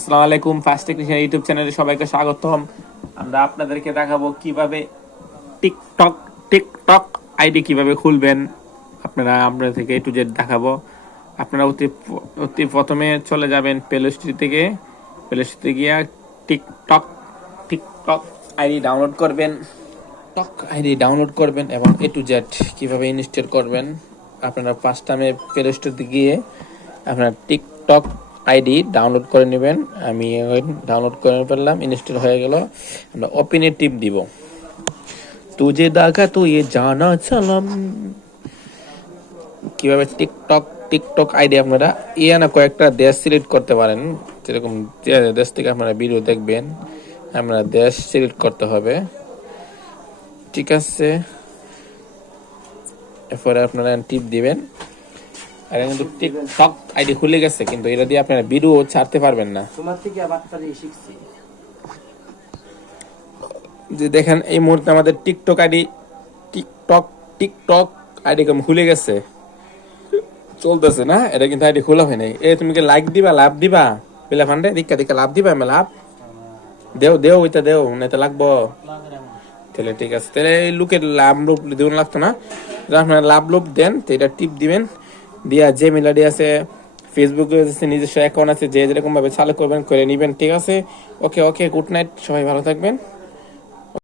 আসসালামু আলাইকুম first technician YouTube চ্যানেলে সবাইকে স্বাগতম। আমরা আপনাদেরকে দেখাবো কীভাবে টিকটক টিকটক আইডি কীভাবে খুলবেন। আপনারা আপনাদের থেকে টু জেড দেখাবো। আপনারা অতি অতি প্রথমে চলে যাবেন প্লে থেকে। প্লে গিয়ে টিকটক টিকটক আইডি ডাউনলোড করবেন। টক আইডি ডাউনলোড করবেন এবং এ টু জেড কীভাবে ইনস্টল করবেন। আপনারা ফার্স্ট টাইমে প্লে গিয়ে আপনার টিকটক আইডি ডাউনলোড করে নেবেন। আমি ডাউনলোড করে ফেললাম, ইনস্টল হয়ে গেল। আমরা ওপেনে টিপ দিব। তুজে দাগা তো ইয়ে জানা চালাম। কীভাবে টিকটক টিকটক আইডি আপনারা ইয়ে না কয়েকটা দেশ সিলেক্ট করতে পারেন। যেরকম দেশ থেকে আপনারা ভিডিও দেখবেন আপনারা দেশ সিলেক্ট করতে হবে। ঠিক আছে। এরপরে আপনারা টিপ দিবেন। এটা কিন্তু টিকটক আইডি খুলে গেছে কিন্তু এটা দিয়ে আপনারা ভিডিও ছাড়তে পারবেন না। তোমার থেকে আবার শিখছি। যে দেখেন এই মুহূর্তে আমাদের TikTok ID TikTok TikTok ID কম খুলে গেছে। চলতেছে না এটা কিন্তু আইডি খোলা হয় নাই। এ তুমি কি লাইক দিবা লাভ দিবা? পেলা ফান্ডে দিকা দিকা লাভ দিবা আমি লাভ? দেও দেও ওইটা দেও না তো লাগবো। তাহলে ঠিক আছে তাহলে এই লোকের লাভ লোভ দেবেন লাগতো না। আপনারা লাভ লোভ দেন তো এটা টিপ দিবেন। দিয়া যে আইডি আছে ফেসবুকে নিজস্ব অ্যাকাউন্ট আছে, যে যেরকম ভাবে চালু করবেন, করে নিবেন, ঠিক আছে? ওকে ওকে গুড নাইট সবাই ভালো থাকবেন।